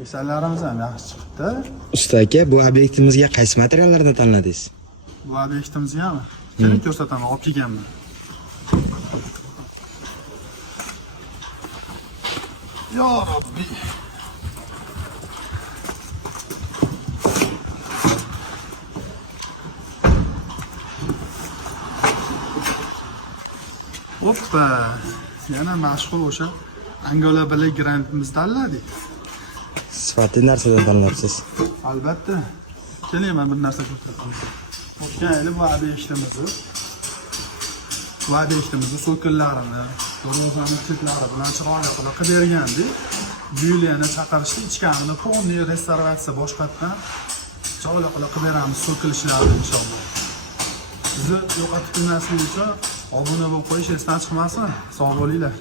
Desallarimiz ham yaxshi chiqibdi. Usta aka, bu obyektimizga qaysi materiallarni tanladingiz? Bu obyektimizga ham keling ko'rsataman, olib kelganman. Yo Robbi. Hoppa. Yana mashhur o'sha Angola Black Grandimizni tanladik. Sifatli narsadan tanlabsiz. Albatta. Keling, men bir narsa ko'rsataman. O'tgan yili bu obyektimizni so'killarini, darvozani chetlari bilan chiroyli qilib bergandik. Bu yil yana chaqirishdi, ichkarini полный restavratsiya boshqatdan chiroyli qilib beramiz so'kilishlarini inshaalloh. Sizni yo'qotib qo'ymaslik uchun obuna bo'lib qo'yish esdan chiqmasin. Sog' bo'linglar.